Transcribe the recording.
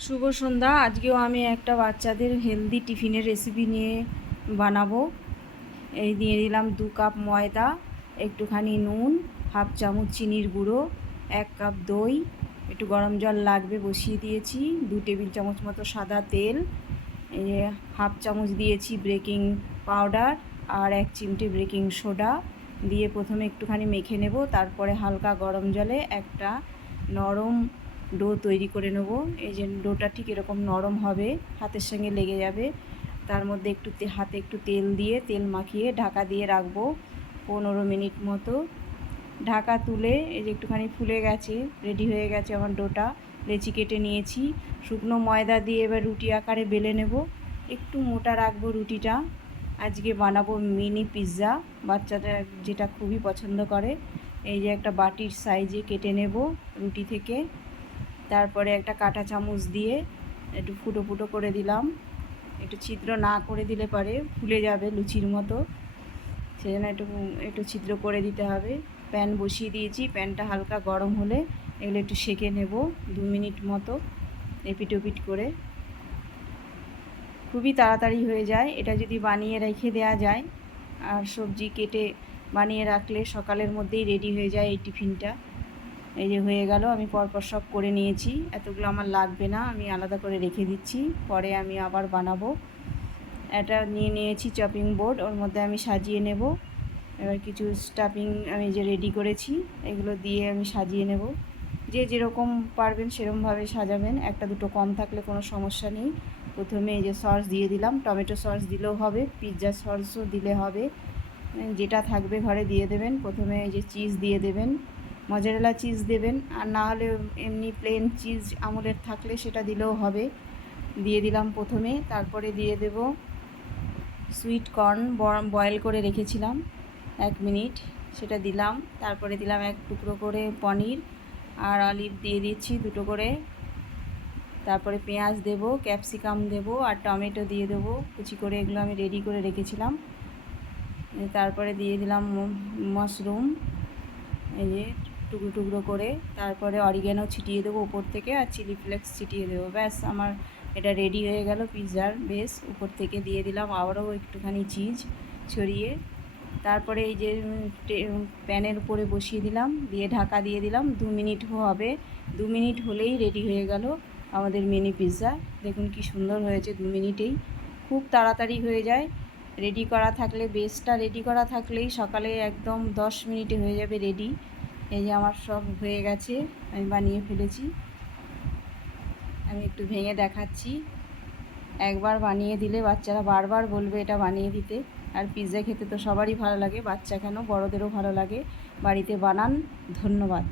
শুভ সন্ধ্যা। আজকেও আমি একটা বাচ্চাদের হেলদি টিফিনের রেসিপি নিয়ে বানাবো। এই দিয়ে দিলাম 2 কাপ ময়দা, একটুখানি নুন, হাফ চামচ চিনির গুঁড়ো, 1 কাপ দই, একটু গরম জল লাগবে বসিয়ে দিয়েছি, 2 টেবিল চামচ মতো সাদা তেল, এই হাফ চামচ দিয়েছি বেকিং পাউডার আর 1 চিমটে বেকিং সোডা দিয়ে প্রথমে একটুখানি মেখে নেব। তারপরে হালকা গরম জলে একটা নরম ডো তৈরি করে নেব। এই যে ডোটা ঠিক এরকম নরম হবে, হাতের সঙ্গে লেগে যাবে। তার মধ্যে হাতে একটু তেল দিয়ে তেল মাখিয়ে ঢাকা দিয়ে রাখবো 15 মিনিট মতো। ঢাকা তুলে এই যে একটুখানি ফুলে গেছে, রেডি হয়ে গেছে আমার ডোটা। লেচি কেটে নিয়েছি। শুকনো ময়দা দিয়ে এবার রুটি আকারে বেলে নেব। একটু মোটা রাখবো রুটিটা। আজকে বানাবো মিনি পিৎজা, বাচ্চাটা যেটা খুবই পছন্দ করে। এই যে একটা বাটির সাইজে কেটে নেব রুটি থেকে। তারপরে একটা কাঁটা চামচ দিয়ে একটু ফুটো ফুটো করে দিলাম। একটু ছিদ্র না করে দিলে পরে ফুলে যাবে লুচির মতো, সেজন্য একটু ছিদ্র করে দিতে হবে। প্যান বসিয়ে দিয়েছি, প্যানটা হালকা গরম হলে এগুলো একটু সেঁকে নেব 2 মিনিট মতো এপিট ওপিট করে। খুবই তাড়াতাড়ি হয়ে যায় এটা যদি বানিয়ে রেখে দেওয়া যায়, আর সবজি কেটে বানিয়ে রাখলে সকালের মধ্যেই রেডি হয়ে যায় এই টিফিনটা। এই যে হয়ে গেল, আমি পরপর সব করে নিয়েছি। এতগুলো আমার লাগবে না, আমি আলাদা করে রেখে দিচ্ছি, পরে আমি আবার বানাবো। এটা নিয়ে নিয়েছি চপিং বোর্ড, ওর মধ্যে আমি সাজিয়ে নেব। এবার কিছু স্টাফিং আমি যে রেডি করেছি এগুলো দিয়ে আমি সাজিয়ে নেব। যে যেরকম পারবেন সেরকমভাবে সাজাবেন, একটা দুটো কম থাকলে কোনো সমস্যা নেই। প্রথমে এই যে সস দিয়ে দিলাম, টমেটো সস দিলেও হবে, পিৎজা সসও দিলে হবে, যেটা থাকবে ঘরে দিয়ে দেবেন। প্রথমে এই যে চিজ দিয়ে দেবেন, মজারেলা চিজ দেবেন, আর না হলে এমনি প্লেন চিজ আমুলের থাকলে সেটা দিলেও হবে। দিয়ে দিলাম প্রথমে। তারপরে দিয়ে দেব সুইট কর্ন, বয়েল করে রেখেছিলাম 1 মিনিট, সেটা দিলাম। তারপরে দিলাম 1 টুকরো করে পনির, আর অলিভ দিয়ে দিচ্ছি 2টো করে। তারপরে পেঁয়াজ দেব, ক্যাপসিকাম দেব, আর টমেটো দিয়ে দেবো কুচি করে, এগুলো আমি রেডি করে রেখেছিলাম। তারপরে দিয়ে দিলাম মাশরুম, এই যে টুকরো টুকরো করে। তারপরে অরিগ্যানো ছিটিয়ে দেবো উপর থেকে, আর চিলি ফ্লেক্স ছিটিয়ে দেবো। ব্যাস, আমার এটা রেডি হয়ে গেল পিৎজার বেস। উপর থেকে দিয়ে দিলাম আবারও একটুখানি চিজ ছড়িয়ে। তারপরে এই যে প্যানের উপরে বসিয়ে দিলাম, দিয়ে ঢাকা দিয়ে দিলাম। 2 মিনিট হবে, 2 মিনিট হলেই রেডি হয়ে গেল আমাদের মিনি পিৎজা। দেখুন কি সুন্দর হয়েছে, 2 মিনিটেই খুব তাড়াতাড়ি হয়ে যায়। রেডি করা থাকলে, বেসটা রেডি করা থাকলেই সকালে একদম 10 মিনিটে হয়ে যাবে রেডি। এই যে আমার সব হয়ে গেছে, আমি বানিয়ে ফেলেছি। আমি একটু ভেঙে দেখাচ্ছি। একবার বানিয়ে দিলে বাচ্চারা বারবার বলবে এটা বানিয়ে দিতে। আর পিৎজা খেতে তো সবারই ভালো লাগে, বাচ্চা কেন বড়দেরও ভালো লাগে। বাড়িতে বানান। ধন্যবাদ।